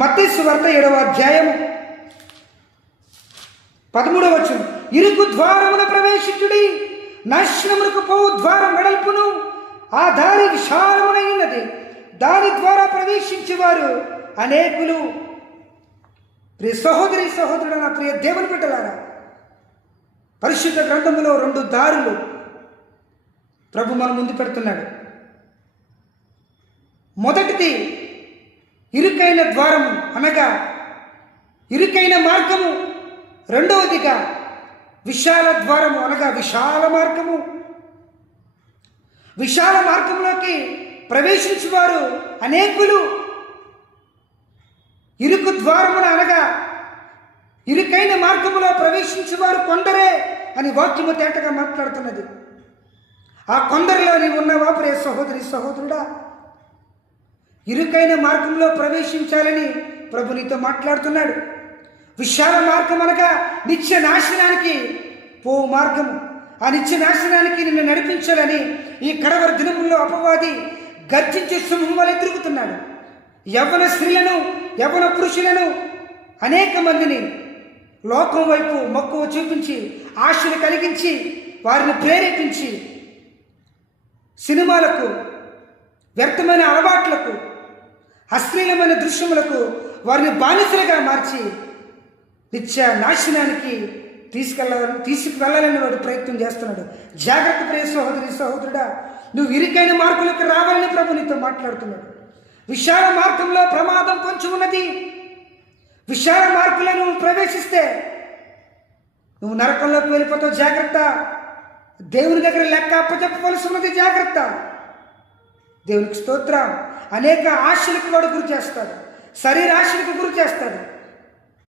మత్తయి సువార్త 7వ అధ్యాయము 13వ వచనం. ఇరుకు ద్వారమున ప్రవేశించుడి, నాశనమునకు పోవు ద్వారం వెడల్పును, ఆ దారి విశాలమునైనది, దాని ద్వారా ప్రవేశించేవారు అనేకులు. ప్రియ సహోదరి సహోదరుడు, నా ప్రియ దేవుని బిడ్డలారా, పరిశుద్ధ గ్రంథములో 2 దారులు ప్రభు మన ముందు పెడుతున్నాడు. మొదటిది ఇరుకైన ద్వారము, అనగా ఇరుకైన మార్గము. రెండవదిగా విశాల ద్వారము, అనగా విశాల మార్గము. విశాల మార్గంలోకి ప్రవేశించేవారు అనేకులు. ఇరుకు ద్వారమున, అనగా ఇరుకైన మార్గములో ప్రవేశించేవారు కొందరే అని వాక్యము తేటగా మాట్లాడుతున్నది. ఆ కొందరిలో నీవు ఉన్నావా ప్రియ సహోదరి సహోదరుడా? ఇరుకైన మార్గంలో ప్రవేశించాలని ప్రభు నీతో మాట్లాడుతున్నాడు. విశాల మార్గం అనగా నిత్య నాశనానికి పోవు మార్గము. ఆ నిత్య నాశనానికి నిన్ను నడిపించాలని ఈ కడవరి దినముల్లో అపవాది గర్జించే సింహం వలె తిరుగుతున్నాడు. యవ్వన స్త్రీలను, యవ్వన పురుషులను, అనేక మందిని లోకం వైపు మక్కువ చూపించి, ఆశలు కలిగించి, వారిని ప్రేరేపించి సినిమాలకు, వ్యర్థమైన అలవాట్లకు, అశ్లీలమైన దృశ్యములకు వారిని బానిసలుగా మార్చి నిత్య నాశనానికి తీసుకువెళ్ళాలని వాడు ప్రయత్నం చేస్తున్నాడు. జాగ్రత్త ప్రియ సహోదరి సహోదరుడా, నువ్వు ఇరుకైన మార్గంలోకి రావాలని ప్రభు నీతో మాట్లాడుతున్నాడు. విశాల మార్గంలో ప్రమాదం కొంచెం ఉన్నది. విశాల మార్గంలో నువ్వు ప్రవేశిస్తే నువ్వు నరకంలోకి వెళ్ళిపోతావు. జాగ్రత్త. దేవుని దగ్గర లెక్క అప్పచెప్పవలసి ఉన్నది. జాగ్రత్త. దేవునికి స్తోత్రం. అనేక ఆశలకు వాడు గురి చేస్తాడు, శరీర ఆశలకు గురి చేస్తాడు.